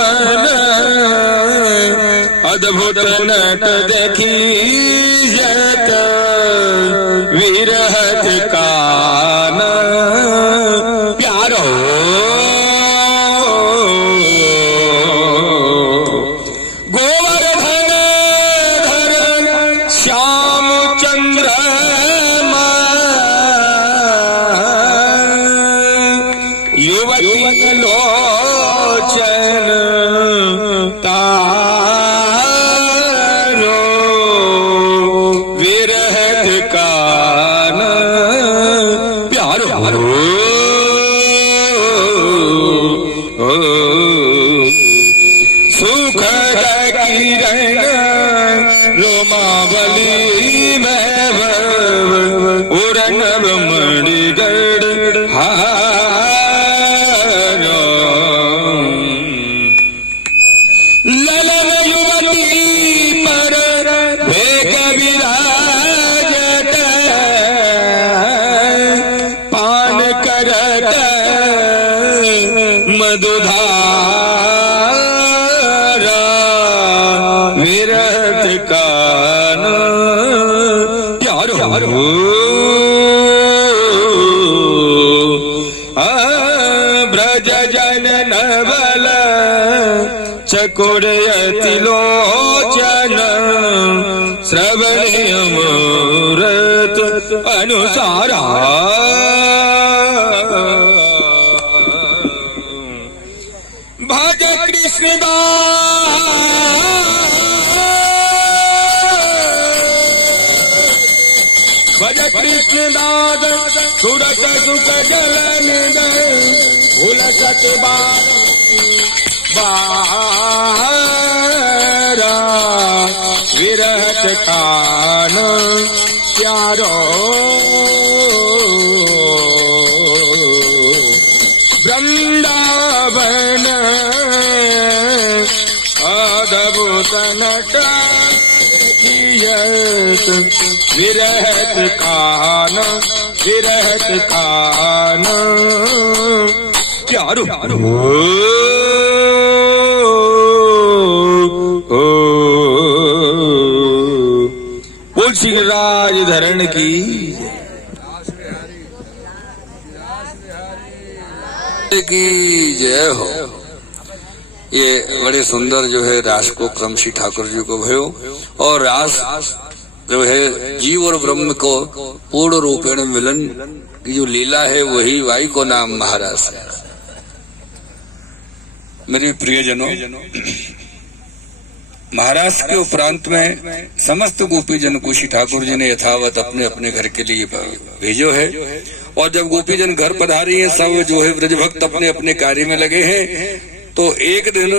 शोभन अद्भुत नट देखी जत विरहत कान प्यारो गोवर्धन धर श्याम चंद्र युवती लोचन तारो विरहत कान प्यारो सुखद किरण रोमावली में उड़न मणिगढ़ ललन युवती पर भेग विराजत पान करत मधुधारा विरहत कान प्यारो ब्रज जन नवल चकोरयति लोचन श्रवण अमृत अनुसारा भज कृष्णदास सुरत सुख जल निदय भूलत बारा विरहत कान प्यारो वृंदावन अद्भुत नट विरहत कान प्यारो बोल सिंहराज धरण की जय हो। ये बड़े सुंदर जो है रास को क्रम श्री ठाकुर जी को भयो और रास जो है जीव और ब्रह्म को पूर्ण रूपेण मिलन की जो लीला है वही वाई को नाम महारास है। मेरे प्रियजनों, महाराज के उपरांत में समस्त गोपी जन को श्री ठाकुर जी ने यथावत अपने अपने घर के लिए भेजो है और जब गोपी जन घर पधारी है सब जो है ब्रज भक्त अपने अपने कार्य में लगे हैं तो एक दिन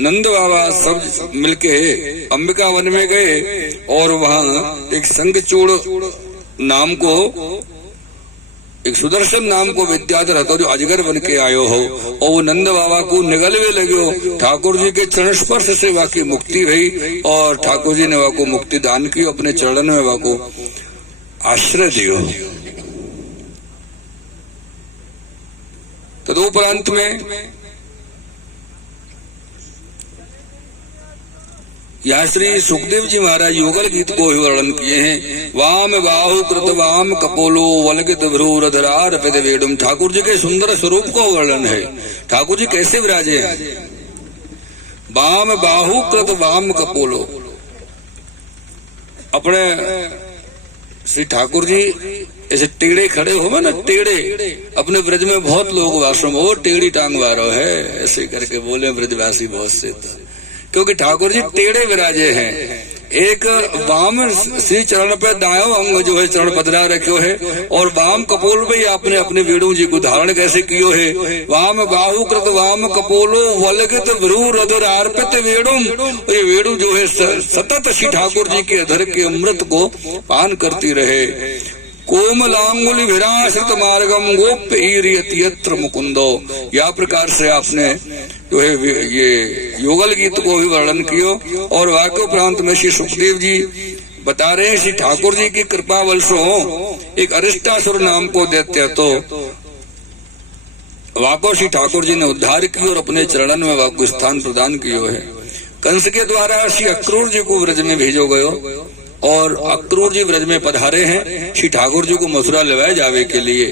नंद बाबा सब मिलके अंबिका वन में गए और वहां एक संगचूड़ नाम को एक सुदर्शन नाम को विद्याधर हतो जो अजगर बन के आयो हो और वो नंद बाबा को निगलवे लगे ठाकुर जी के चरण स्पर्श से वाकी मुक्ति भई और ठाकुर जी ने वह को मुक्ति दान की अपने चरण में वह को आश्रय दियो। तदुपरांत में यहाँ श्री सुखदेव जी महाराज युगल गीत को वर्णन किए हैं। वाम बाहु कृत वाम कपोलो वलगित भ्रूरधरार पित वेडुम। ठाकुर जी के सुंदर स्वरूप को वर्णन है। ठाकुर जी कैसे विराजे हैं? वाम बाहु कृत वाम कपोलो। अपने श्री ठाकुर जी ऐसे टेढ़े खड़े हो ना, टेढ़े अपने ब्रज में बहुत लोग वासों में वो टेढ़ी टांग वारो है ऐसे करके बोले ब्रजवासी बहुत से, क्योंकि ठाकुर जी टेढ़े विराजे हैं। एक वाम श्री चरण पे दायों अंग जो है चरण पधरा रखो है और वाम कपोल पे आपने अपने वेणु जी को धारण कैसे कियो है। वाम बाहु कृत वाम कपोलो वलगित भ्रू रधुर अर्पित वेणुम। ये वेणु जो है सतत श्री ठाकुर जी के अधर के अमृत को पान करती रहे। कोमलांगुली विरासत मार्गम गोप्य यत्र मुकुंदो। या प्रकार से आपने जो है ये युगल गीत को भी वर्णन कियो और वाक्य प्रांत में श्री सुखदेव जी बता रहे हैं श्री ठाकुर जी की कृपा वलसो एक अरिष्टासुर नाम को दैत्य तो वाको श्री ठाकुर जी ने उद्धार की और अपने चरणन में वाको स्थान प्रदान कियो है। कंस के द्वारा श्री अक्रूर जी को व्रज में भेजो गयो और अक्रूर जी व्रज में पधारे हैं श्री ठाकुर जी को मथुरा ले जावे के लिए।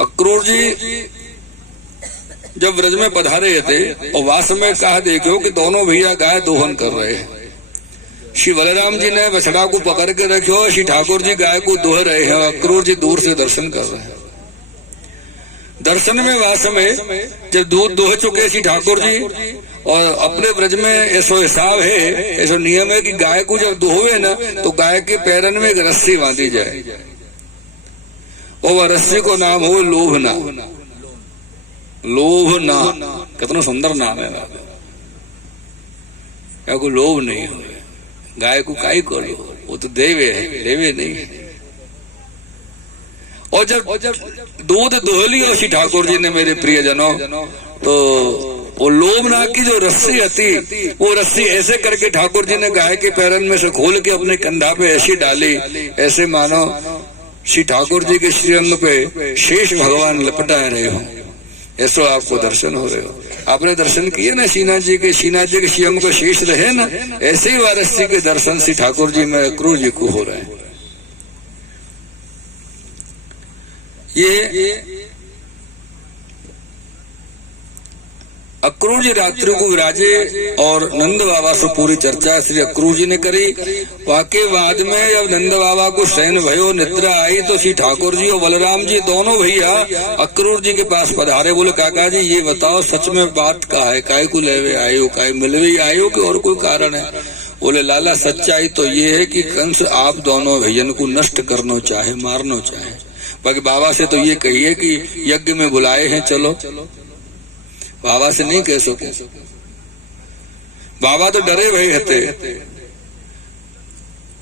अक्रूर जी जब व्रज में पधारे थे और वास में कहा देखो कि दोनों भैया गाय दोहन कर रहे हैं। श्री बलराम जी ने बछड़ा को पकड़ के रखो, श्री ठाकुर जी गाय को दोह रहे हैं, अक्रूर जी दूर से दर्शन कर रहे हैं। दर्शन में वास में जब दूध दोह चुके श्री ठाकुर जी और अपने व्रज में ऐसा हिसाब है, ऐसा नियम है कि गाय को जब दोहवे ना तो गाय के पैरन में एक रस्सी बांधी जाए और वह रस्सी को नाम हो लोभना। लोभना कितना सुंदर नाम है। क्या को लोभ नहीं हो, गाय को काई को लो, वो तो देवे है, लेवे नहीं है। और जब दूध दोह लिया श्री ठाकुर जी ने मेरे प्रियजनों, तो वो लोभना की जो रस्सी थी वो रस्सी ऐसे करके ठाकुर जी ने गाय के पैरन में से खोल के अपने कंधा पे ऐसी डाली, ऐसे मानो श्री ठाकुर जी के श्रीअंग पे शेष भगवान लपटा रहे हो, ऐसा आपको दर्शन हो रहे हो। आपने दर्शन किए ना श्रीनाथ जी के श्रीअंग पे शेष रहे ना, ऐसे ही वारसी के दर्शन श्री ठाकुर जी में अक्रूर जी को हो रहे हैं। ये अक्रूर जी रात्रि को विराजे और नंद बाबा से पूरी चर्चा श्री अक्रूर जी ने करी। वाके बाद में जब नंद बाबा को शयन भयो, निद्रा आई, तो श्री ठाकुर जी और बलराम जी दोनों भैया अक्रूर जी के पास पधारे। बोले काका जी ये बताओ सच में बात का है, काय को लेवे आयो, काय मिलवे आयो कि और कोई कारण है? बोले लाला सच्चाई तो ये है कि कंस आप दोनों भैयन को नष्ट करना चाहे, मारना चाहे। बाकी बाबा से तो ये कहिए कि यज्ञ में बुलाए हैं, चलो। बाबा से नहीं कह सके, बाबा तो डरे भय हते।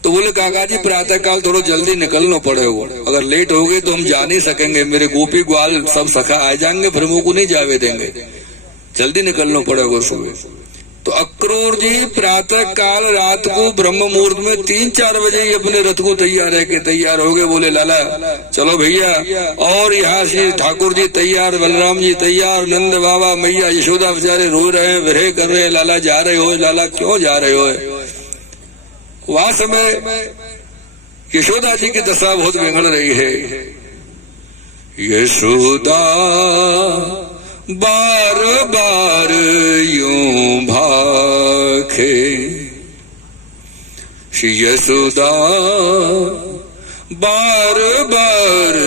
तो बोले काका जी प्रातः काल थोड़ा जल्दी निकलना पड़ेगा, अगर लेट हो गए तो हम जा नहीं सकेंगे, मेरे गोपी ग्वाल सब सखा आ जाएंगे, फिर मुझको नहीं जावे देंगे, जल्दी निकलना पड़ेगा सुबह। तो अक्रूर जी प्रातः काल रात को ब्रह्म मुहूर्त में 3-4 बजे ही अपने रथ को तैयार हो गए। बोले लाला चलो भैया, और यहाँ से ठाकुर जी तैयार, बलराम जी तैयार, नंद बाबा मैया यशोदा बेचारे रो रहे हैं, विरह कर रहे हैं, लाला जा रहे हो, लाला क्यों जा रहे हो? वहां समय यशोदा जी की दशा बहुत बिगड़ रही है। यशोदा बार बार यूं भाखे, श्री यशोदा बार बार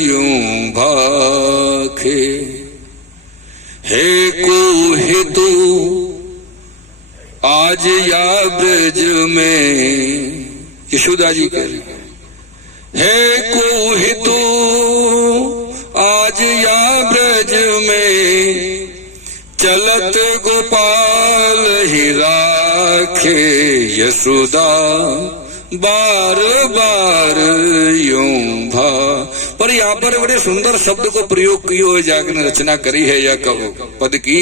यूं भाखे। हे कोहितू आज या ब्रज में, यशोदा जी कह रही, हे कोहितू आज या ब्रज में, चलत गोपाल ही राखे। यशोदा बार बार यूं भा। पर यहाँ पर बड़े सुंदर शब्द को प्रयोग किया है, जाकर ने रचना करी है या पद की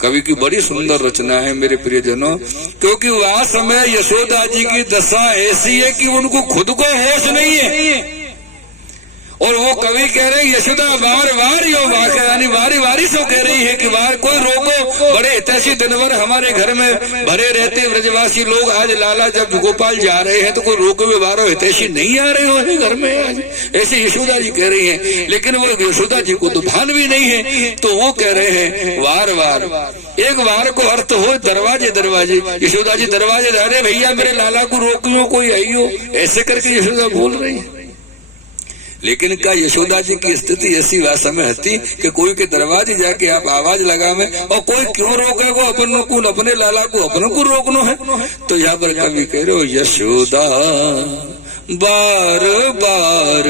कवि की बड़ी सुंदर रचना है मेरे प्रियजनों। क्योंकि वह समय यशोदा जी की दशा ऐसी है कि उनको खुद को होश नहीं है, और वो कवि कह रहे हैं यशोदा बार बार यो वाक़या, यानी वारी वारी सो कह रही है कि बार कोई रोको। बड़े हितैषी दिन भर हमारे घर में भरे रहते ब्रजवासी लोग, आज लाला जब गोपाल जा रहे हैं तो कोई रोके हुए बारो हितैषी नहीं आ रहे हो घर में आज, ऐसे यशोदा जी कह रही हैं। लेकिन वो यशोदा जी को तो भान भी नहीं है, तो वो कह रहे हैं वार वार। एक वार को अर्थ हो दरवाजे दरवाजे, यशोदा जी दरवाजे, अरे भैया मेरे लाला को रोकियो, कोई आइयो, ऐसे करके यशोदा बोल रही है। लेकिन क्या यशोदा जी की स्थिति ऐसी वह समय थी कि कोई के दरवाजे जाके आप आवाज लगा में, और कोई क्यों रोकेगा अपन को, अपने लाला को अपन को रोकना है? तो यहाँ पर कवि कह रहे हो यशोदा बार बार,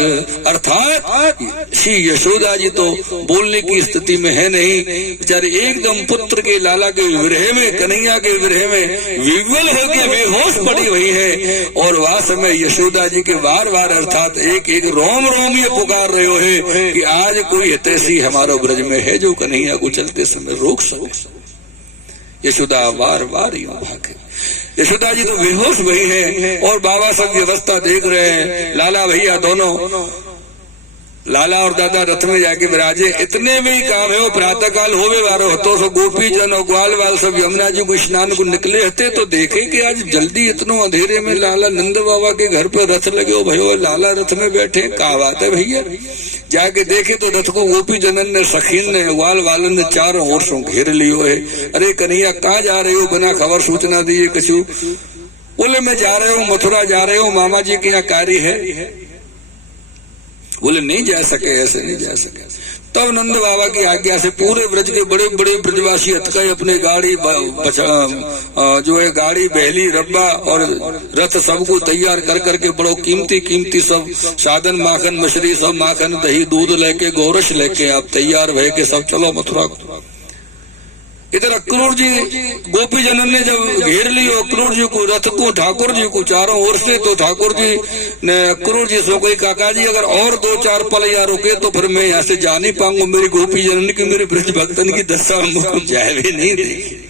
अर्थात श्री यशोदा जी तो बोलने की स्थिति में है नहीं, बेचारे एकदम पुत्र के लाला के विरह में, कन्हैया के विरह में विवल होकर बेहोश पड़ी हुई है। और वह समय यशोदा जी के बार बार अर्थात एक एक रोम रोम ये पुकार रहे हो है कि आज कोई हितैषी हमारा ब्रज में है जो कन्हैया को चलते समय रोक सके। यशोदा बार बार यूं भागे। यशोदा जी तो बेहोश भई है और बाबा सब व्यवस्था देख रहे हैं। लाला भैया दोनों लाला और दादा रथ में जाके विराजे। इतने में ही काम है वो प्रातः काल होवे वारो तो सो गोपी जन और ग्वाल वाल सब यमुना जी को स्नान को निकले हते तो देखे कि आज जल्दी इतनो अंधेरे में लाला नंद बाबा के घर पे रथ लगे हो भयो, लाला रथ में बैठे, क्या बात है भैया। जाके देखे तो रथ को गोपी जनन ने सखीन ने ग्वाल वालन ने चारों ओर से घेर लियो है। अरे कन्हैया कहाँ जा रहे हो बिना खबर सूचना दिए कछु? बोले मैं जा रहे हूँ मथुरा जा रहे हूँ, मामा जी के यहाँ कार्य है। बोले नहीं जा सके, ऐसे नहीं जा सके। तब नंद बाबा की आज्ञा से पूरे ब्रज के बड़े बड़े ब्रजवासी हथकई अपने गाड़ी जो है गाड़ी बहली रब्बा और रथ सबको तैयार कर करके बड़ो कीमती कीमती सब साधन माखन मछली सब माखन दही दूध लेके गौरस लेके आप तैयार भय के सब चलो मथुरा। इधर अक्रूर जी गोपी जनन ने जब घेर लियो अक्रूर जी को रथ को ठाकुर जी को चारों ओर से, तो ठाकुर जी ने अक्रूर जी से कोई काका जी अगर और 2-4 पल यहाँ रुके तो फिर मैं यहाँ से जा नहीं पाऊंगा, मेरी गोपी जनन की मेरे ब्रज भक्तन की दशा हमको जाए भी नहीं देखी,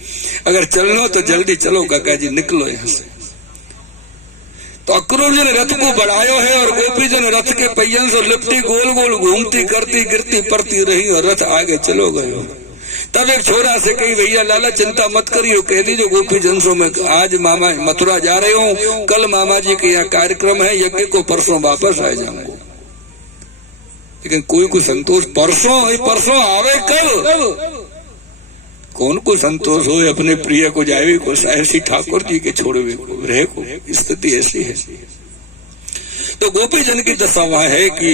अगर चलना तो जल्दी चलो काका जी निकलो यहाँ से। तो अक्रूर जी ने रथ को बढ़ायो है और गोपी जी ने रथ के पहियन से लिपटी गोल गोल घूमती करती गिरती पड़ती रही और रथ आगे चलो गयो। तब एक छोरा से कही भैया लाला चिंता मत करियो, कह दीजिए गोपी जनसों में आज मामा मथुरा जा रहे हूँ, कल मामा जी के यहाँ कार्यक्रम है, यज्ञ को परसों वापस आ जाऊंगा। लेकिन कोई को संतोष परसों आवे कल, कौन को संतोष हो अपने प्रिय को जावे को साहेब सी ठाकुर जी के छोड़वे को रहे को, स्थिति ऐसी है। तो गोपी जन की दशा वहां है कि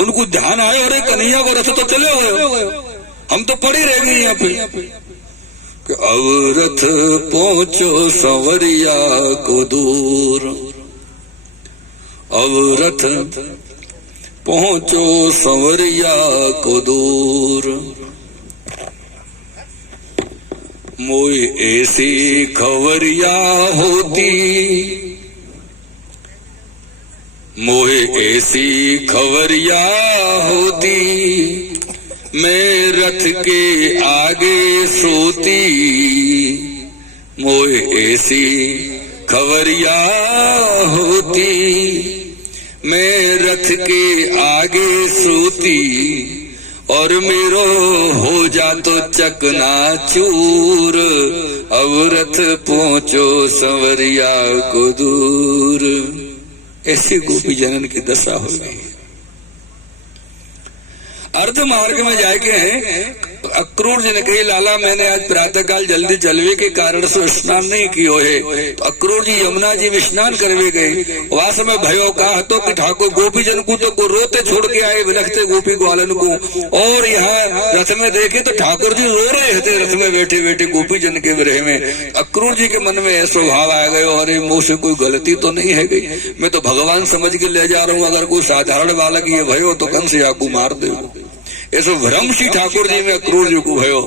उनको ध्यान आए अरे कन्हैया को रथ तो चले हुए, हम तो पड़ी रह गए यहाँ पे। अब रथ पहुंचो संवरिया को दूर, अब रथ पहुंचो संवरिया को दूर, मोई ऐसी खबरिया होती, मोहे ऐसी खबरिया होती, मैं रथ के आगे सोती, मोए ऐसी खबरिया होती, मैं रथ के आगे सोती, और मेरो हो जा तो चकना चूर, अब रथ पहुंचो संवरिया को दूर। ऐसी गोपी जनन की दशा हो गई। अर्ध मार्ग में जाके अक्रूर जी ने कही लाला मैंने आज प्रातः काल जल्दी जलवे के कारण से स्नान नहीं कियो है। तो अक्रूर जी यमुना जी में स्नान करवे गए। वास में भयो कहा तो कि ठाकुर गोपी जन को तो रोते छोड़ के आए विलखते गोपी ग्वालन को, और यहाँ रथ में देखे तो ठाकुर जी रो रहे थे रथ में बैठे बैठे गोपी जन के विरह में। अक्रूर जी के मन में ऐसा भाव आ गयो अरे मुँह से कोई गलती तो नहीं है गई, मैं तो भगवान समझ के ले जा रहा हूँ, अगर कोई साधारण बालक ये भयो तो कंस याकू मार दे। ऐसे भ्रम सी ठाकुर जी में अक्रूर जी को भयो।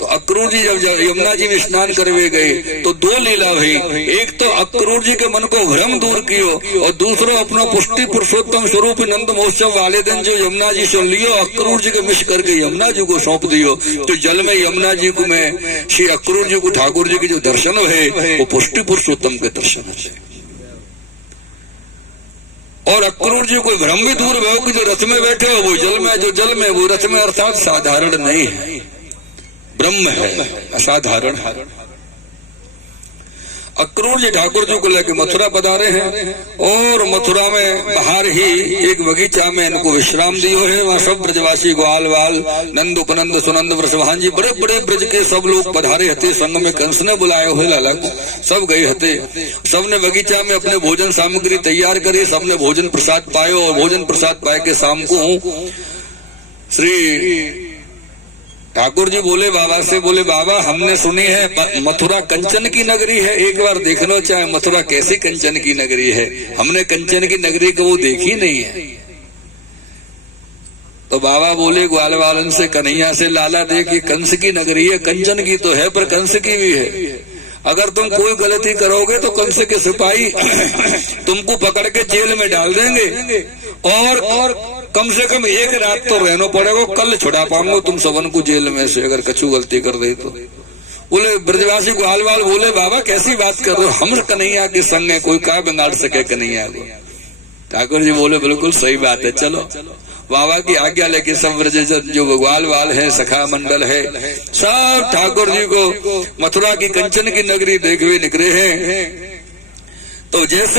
तो अक्रूर जी जब यमुना जी में स्नान करवे गए तो 2 लीला हुई। एक तो अक्रूर जी के मन को भ्रम दूर कियो, और दूसरो अपना पुष्टि पुरुषोत्तम स्वरूप नंद महोत्सव वाले दिन जो यमुना जी सुन लियो अक्रूर जी के मिश करके यमुना जी को सौंप दियो। तो जल में यमुना जी को में श्री अक्रूर जी को ठाकुर जी के जो दर्शन है वो पुष्टि पुरुषोत्तम के दर्शन है। और अक्रूर जी को भ्रम भी दूर भयो कि जो रथ में बैठे हो वो जल में, जो जल में वो रथ में, अर्थात साधारण नहीं है, ब्रह्म है, असाधारण है। अक्रूर जी ठाकुर जी को लेकर मथुरा पधारे हैं, और मथुरा में बाहर ही एक बगीचा में इनको विश्राम दियो है। वहाँ सब ब्रजवासी ग्वाल वाल नंद उपनंद सुनंद वृषभान जी बड़े बड़े ब्रज के सब लोग पधारे हते। संग में कंस ने बुलाए हुए लाला को, सब गए हते। सबने बगीचा में अपने भोजन सामग्री तैयार करी, सबने भोजन प्रसाद पायो, और भोजन प्रसाद पाए के शाम को श्री ठाकुर जी बोले बाबा से, बोले बाबा हमने सुनी है मथुरा कंचन की नगरी है, एक बार देखना चाहे मथुरा कैसी कंचन की नगरी है, हमने कंचन की नगरी को वो देखी नहीं है। तो बाबा बोले ग्वाल वालन से कन्हैया से लाला देखिए कंस की नगरी है, कंचन की तो है पर कंस की भी है, अगर तुम कोई गलती करोगे तो कंस के सिपाही तुमको पकड़ के जेल में डाल देंगे, और कम से कम 1 रात तो रहना पड़ेगा, कल छुड़ा पाऊंगा तुम सबन को जेल में से अगर कछु गलती कर दे तो। बोले ब्रजवासी ग्वाल वाल बोले बाबा कैसी बात कर रहे हो, हम कन्हैया के संग है, कोई क्या बिगाड़ सके कन्हैया को। ठाकुर जी बोले बिल्कुल सही बात है, चलो बाबा की आज्ञा लेके सब ब्रजजन जो ग्वाल वाल है, सखा मंडल है, सब ठाकुर जी को मथुरा की कंचन की नगरी देखे हुए निकले हैं। तो जैसे ही